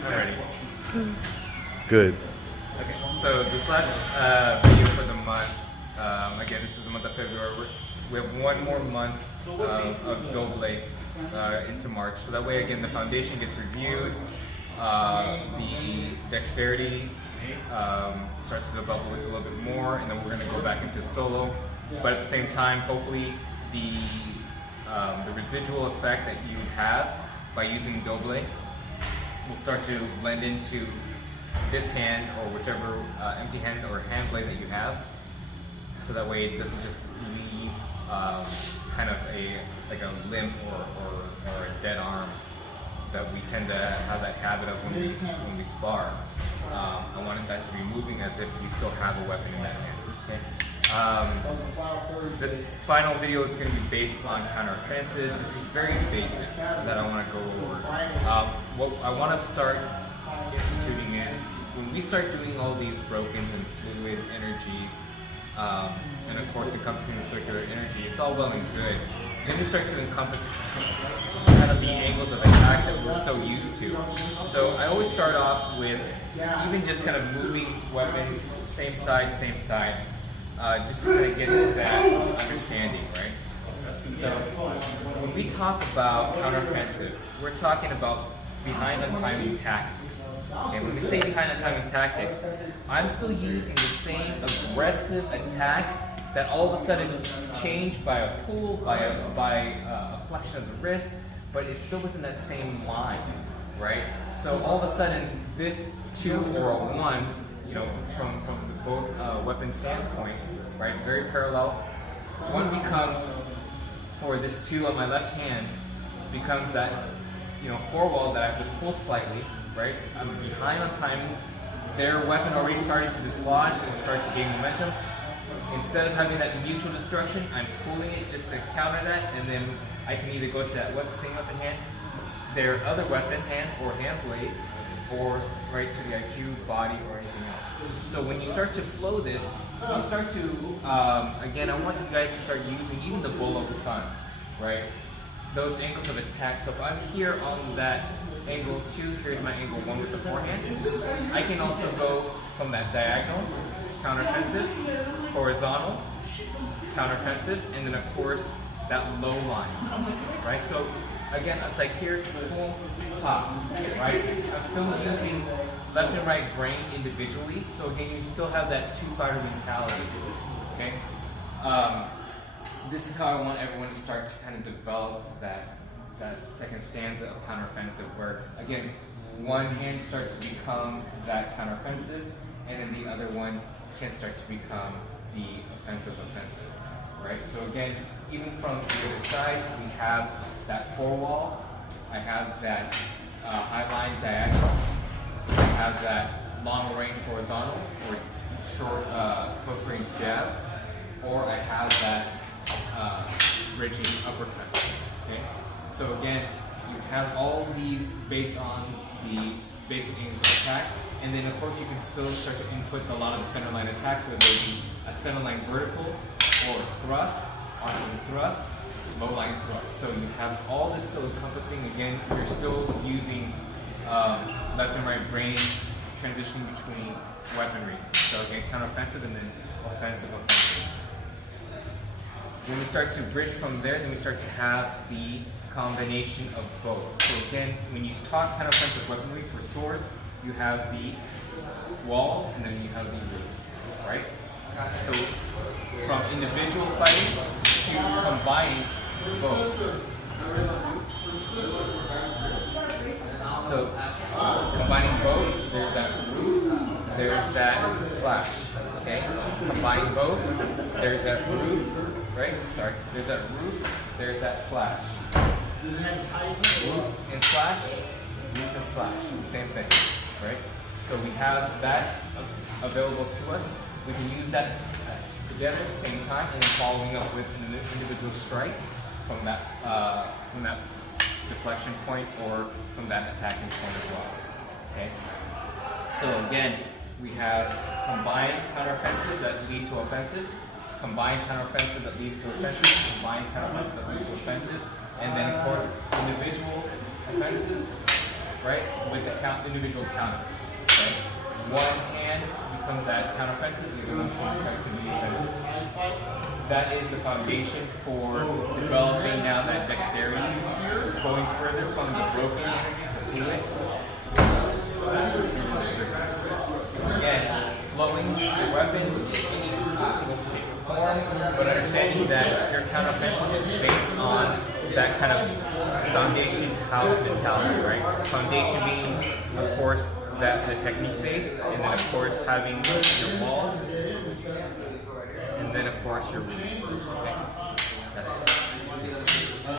Alrighty. Good. Okay, so this last video for the month, again, this is the month of February. We have one more month of double into March. So that way, again, the foundation gets reviewed, the dexterity starts to develop a little bit more, and then we're going to go back into solo. But at the same time, hopefully, the residual effect that you have by using doble will start to blend into this hand or whichever empty hand or hand blade that you have, so that way it doesn't just leave kind of like a limp or a dead arm that we tend to have that habit of when we spar. I wanted that to be moving as if you still have a weapon in that hand. Okay? This final video is going to be based on counteroffensive. This is very basic that I want to go over. What I want to start instituting is when we start doing all these brokens and fluid energies, and of course encompassing the circular energy, it's all well and good. Then we start to encompass kind of the angles of attack that we're so used to. So I always start off with even just kind of moving weapons same side, just to kind of get into that understanding, right? So when we talk about counteroffensive, we're talking about behind on timing tactics. Okay, when we say behind on timing tactics, I'm still using the same aggressive attacks that all of a sudden change by a pull, by a flexion of the wrist, but it's still within that same line, right? So all of a sudden, this 2 or a 1, you know, from both weapon standpoint, right, very parallel. 1 becomes, or this 2 on my left hand becomes that, you know, 4 wall that I have to pull slightly, right? I'm behind on timing. Their weapon already started to dislodge and start to gain momentum. Instead of having that mutual destruction, I'm pulling it just to counter that, and then I can either go to that same weapon hand, their other weapon hand or hand blade, or right to the IQ, body, or anything else. So when you start to flow this, you start to, again, I want you guys to start using even the bolo sun, right? Those angles of attack. So if I'm here on that angle 2, here's my angle 1 with the forehand. I can also go from that diagonal, counteroffensive, horizontal, counteroffensive, and then of course that low line, right? So again, it's like here, pull, pop, right? I'm still using left and right brain individually, so again, you still have that two-fighter mentality, okay? This is how I want everyone to start to kind of develop that second stanza of counteroffensive, where again, one hand starts to become that counteroffensive, and then the other one can start to become the offensive, right? So again, even from the other side, we have that 4 wall, I have that high line diagonal, I have that long range horizontal or short close range jab, or I have that bridging uppercut, okay? So again, you have all of these based on the basic angles of attack, and then of course you can still start to input a lot of the center line attacks, whether they be a center line vertical or thrust, onto the thrust, low line thrust. So you have all this still encompassing. Again, you're still using left and right brain transition between weaponry. So again, counteroffensive and then offensive. When we start to bridge from there, then we start to have the combination of both. So again, when you talk counteroffensive weaponry for swords, you have the walls and then you have the roofs, right? So from individual fighting to combining both. So combining both, there's that roof, there's that slash. Okay? Combine both, there's that roof, right? Sorry, there's that roof, there's that slash. Roof and slash, same thing, right? So we have that available to us. We can use that together at the same time, and then following up with an individual strike from that deflection point or from that attacking point as well. Okay. So again, we have combined counteroffensives that lead to offensive, combined counteroffensive that leads to offensive, combined counteroffensive that leads to offensive, and then of course individual offensives right, with the individual counters. Right? One hand becomes that counteroffensive, the other one's going to start to be offensive. That is the foundation for developing now that dexterity, going further from the broken energies, the fluids, the surface. So again, flowing the weapons in any single shape or form, but understanding that your counteroffensive is based on that kind of foundation house mentality, right? Foundation being, of course, that the technique base, and then of course having your walls, and then of course your roofs. Okay? That's it.